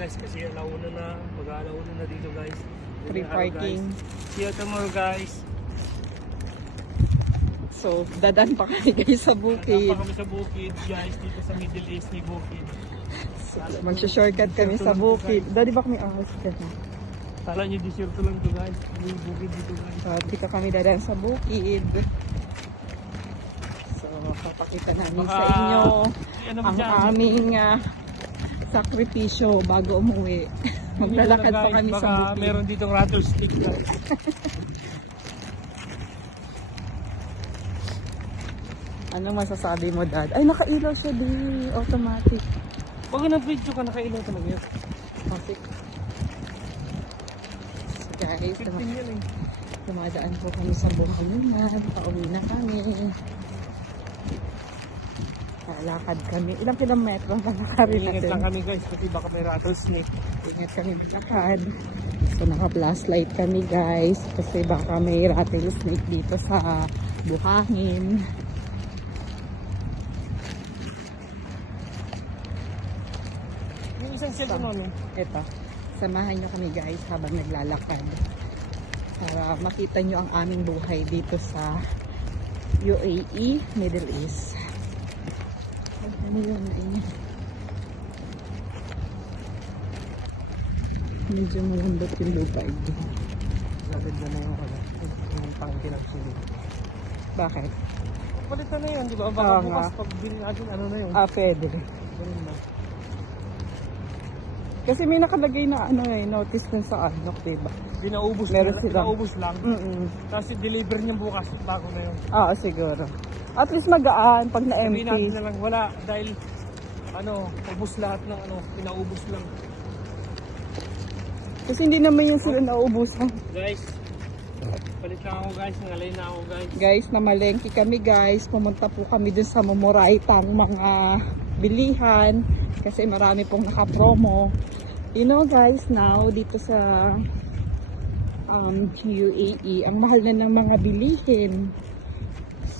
Guys, kasi mag-alauna na dito guys. Free parking. See you tomorrow guys. So, dadan pa kami guys sa bukid. Dadan pa kami sa bukid guys, dito sa Middle East ni bukid. So, magsha-shortcut kami sa bukid. Dali ba kami ahos ka na? Kala nyo desierto lang to guys. May bukid dito guys. So, dito kami dadan sa bukid. So, papakita namin sa inyo ang aming sakripisyo bago umuwi. Maglalakad pa kami sa bukid. Meron ditong rattlesnake guys. Anong masasabi mo, Dad? Ay, nakailaw siya di automatic. Pag na-video ka, nakailaw talaga yun. Kasi, so guys, 15 yan eh. dumadaan po kami sa Buhanunan. Pauwi na kami. Lakad kami. Ilang kilometro na nakarin natin. Ingat lang kami guys, kasi baka may rattlesnake. Ingat kami lakad. So naka-flashlight kami guys, kasi baka may rattlesnake dito sa buhangin. Yung isang cellphone ano? Ito, samahan nyo kami guys habang naglalakad. Para makita nyo ang aming buhay dito sa UAE, Middle East. Ano yun eh? Medyo malambot yung lupa ito. Lagad na yung tangke ng sulit. Bakit? Palitan na yun, di ba? Baka bukas pag bili natin, ano na yun? Pwede. Ganun na. Kasi may nakalagay na ano eh, notice dun sa unlock, diba? Pinaubos lang. Tapos i-deliver niya bukas, bago na yun. Oo, siguro. At least magaan pag Sabihin natin na-empty. na lang, wala. Dahil, ubos lahat ng pinaubos lang. Kasi hindi naman yung sila nauubusan. Guys, palit lang ako guys, ngalay na ako guys. Guys, namalengke kami guys. Pumunta po kami dun sa Momoraitang mga bilihan. Kasi marami pong naka-promo. You know guys, now dito sa UAE, ang mahal na ng mga bilihin.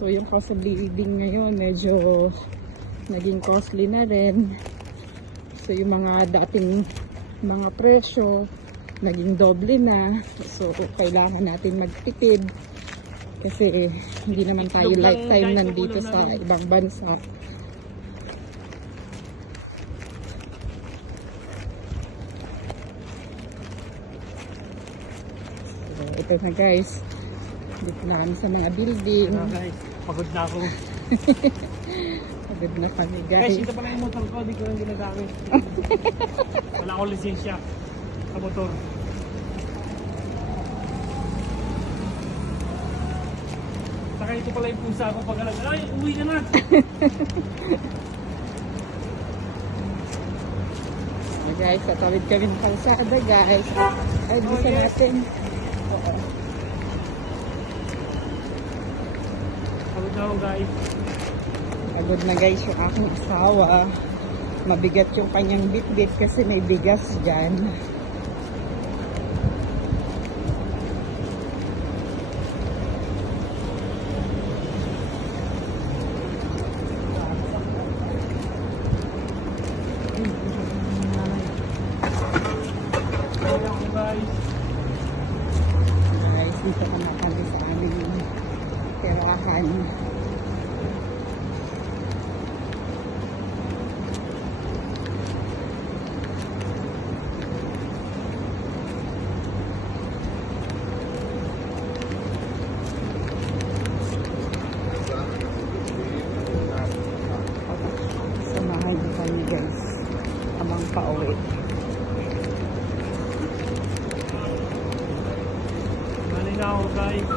So yung cost of living ngayon medyo naging costly na rin. So yung mga dating mga presyo naging doble na. So kailangan natin magtipid kasi hindi naman tayo lifetime nandito sa ibang bansa. So ito na guys, dito na kami sa mga building. Guys, pagod na ako. Pagod na kami guys. Guys, ito pala yung motor ko, di ko lang ginagamit. Wala akong lisensya sa motor. Saka ito pala yung punsa ko pag ay, uwi ka na! So guys, tatawid kami ng kalsada guys. Ay, bisa natin. Oo. Pagod na ako guys. Pagod na guys yung aking asawa. Mabigat yung kanyang bitbit kasi may bigas dyan. Guys, dito ka na kami sa aming tirahan. Samahan niyo kami guys habang pauwi. Mali na ako guys.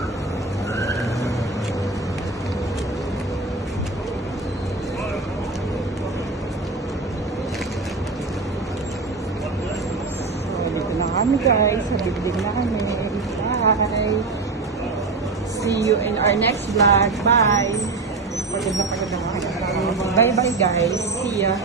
So, dito na kami guys sa building namin. Bye! See you in our next vlog. Bye! Pagod na ako. Bye bye guys. See ya!